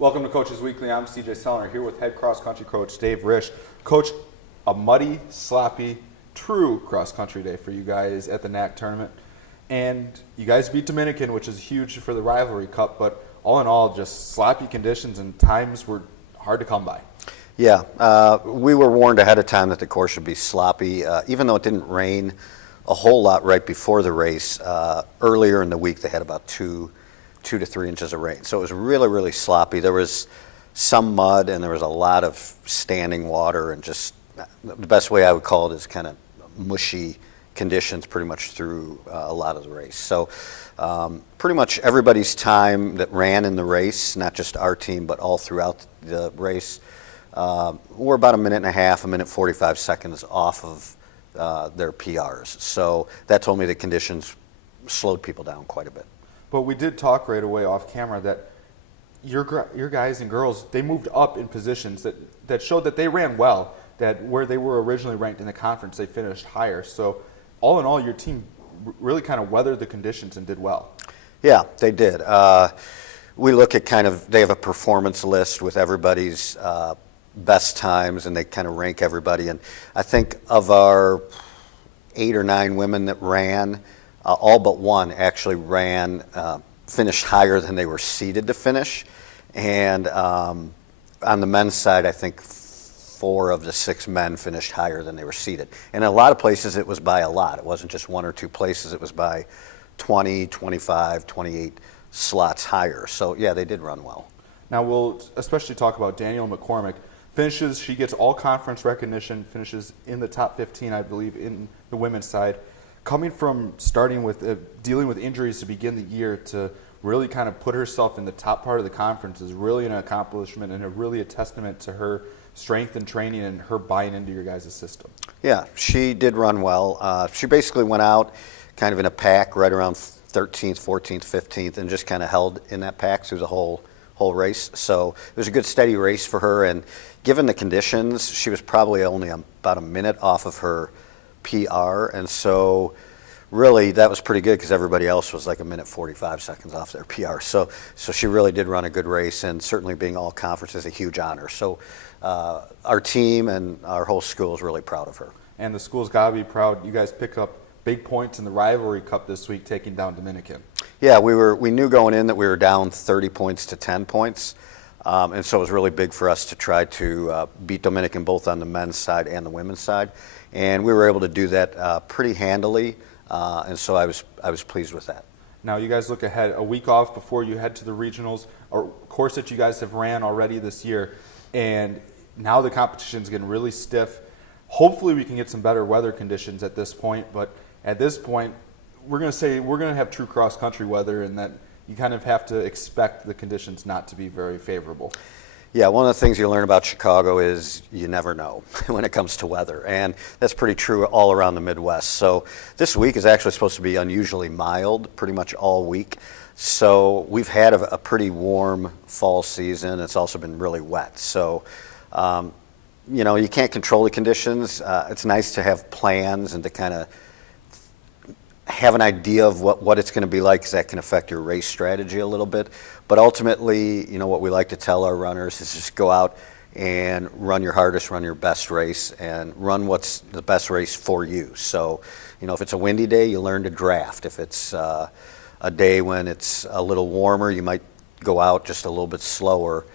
Welcome to Coaches Weekly. I'm CJ Sellner here with head cross country coach Dave Risch. Coach, a muddy, sloppy, true cross country day for you guys at the NACC tournament. And you guys beat Dominican, which is huge for the rivalry cup, but all in all, just sloppy conditions and times were hard to come by. Yeah, we were warned ahead of time that the course would be sloppy, even though it didn't rain a whole lot right before the race. Earlier in the week, they had about 2 to 3 inches of rain. So it was really, really sloppy. There was some mud and there was a lot of standing water, and just the best way I would call it is kind of mushy conditions pretty much through a lot of the race. So pretty much everybody's time that ran in the race, not just our team, but all throughout the race, we're about a minute and a half, a minute 45 seconds off of their PRs. So that told me the conditions slowed people down quite a bit. But we did talk right away off camera that your guys and girls, they moved up in positions that showed that they ran well, that where they were originally ranked in the conference, they finished higher. So all in all, your team really kind of weathered the conditions and did well. Yeah, they did. We look at they have a performance list with everybody's best times, and they kind of rank everybody. And I think of our 8 or 9 women that ran, all but one actually finished higher than they were seeded to finish. And on the men's side, I think 4 of the 6 men finished higher than they were seeded. And in a lot of places, it was by a lot. It wasn't just 1 or 2 places. It was by 20, 25, 28 slots higher. So, yeah, they did run well. Now, we'll especially talk about Danielle McCormick. She gets all conference recognition, finishes in the top 15, I believe, in the women's side. Coming from starting with dealing with injuries to begin the year to really kind of put herself in the top part of the conference is really an accomplishment and really a testament to her strength and training and her buying into your guys' system. Yeah, she did run well. She basically went out kind of in a pack right around 13th, 14th, 15th, and just kind of held in that pack through the whole race. So it was a good steady race for her, and given the conditions, she was probably only about a minute off of her PR, and so really that was pretty good because everybody else was like a minute 45 seconds off their PR. So she really did run a good race, and certainly being all conference is a huge honor. So our team and our whole school is really proud of her. And the school's got to be proud. You guys pick up big points in the rivalry cup this week, taking down Dominican. Yeah, we knew going in that we were down 30 points to 10 points. And so it was really big for us to try to beat Dominican both on the men's side and the women's side. And we were able to do that pretty handily, and so I was pleased with that. Now you guys look ahead, a week off before you head to the regionals, a course that you guys have ran already this year, and now the competition's getting really stiff. Hopefully we can get some better weather conditions at this point, but at this point we're going to have true cross-country weather, and that you kind of have to expect the conditions not to be very favorable. Yeah, one of the things you learn about Chicago is you never know when it comes to weather, and that's pretty true all around the Midwest. So this week is actually supposed to be unusually mild pretty much all week. So we've had a pretty warm fall season. It's also been really wet. So, you can't control the conditions. It's nice to have plans and to kind of have an idea of what it's going to be like, because that can affect your race strategy a little bit. But ultimately, what we like to tell our runners is just go out and run your hardest, run your best race, and run what's the best race for you. So, if it's a windy day, you learn to draft. If it's a day when it's a little warmer, you might go out just a little bit slower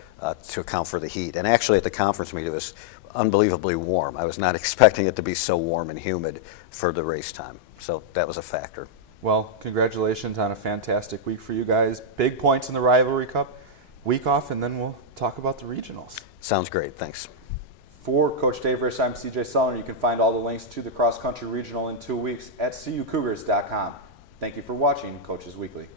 to account for the heat. And actually at the conference meet, it was unbelievably warm. I was not expecting it to be so warm and humid for the race time. So that was a factor. Well, congratulations on a fantastic week for you guys. Big points in the Rivalry Cup. Week off, and then we'll talk about the regionals. Sounds great. Thanks. For Coach Dave Risch, I'm CJ Sellner. You can find all the links to the cross-country regional in 2 weeks at cucougars.com. Thank you for watching Coaches Weekly.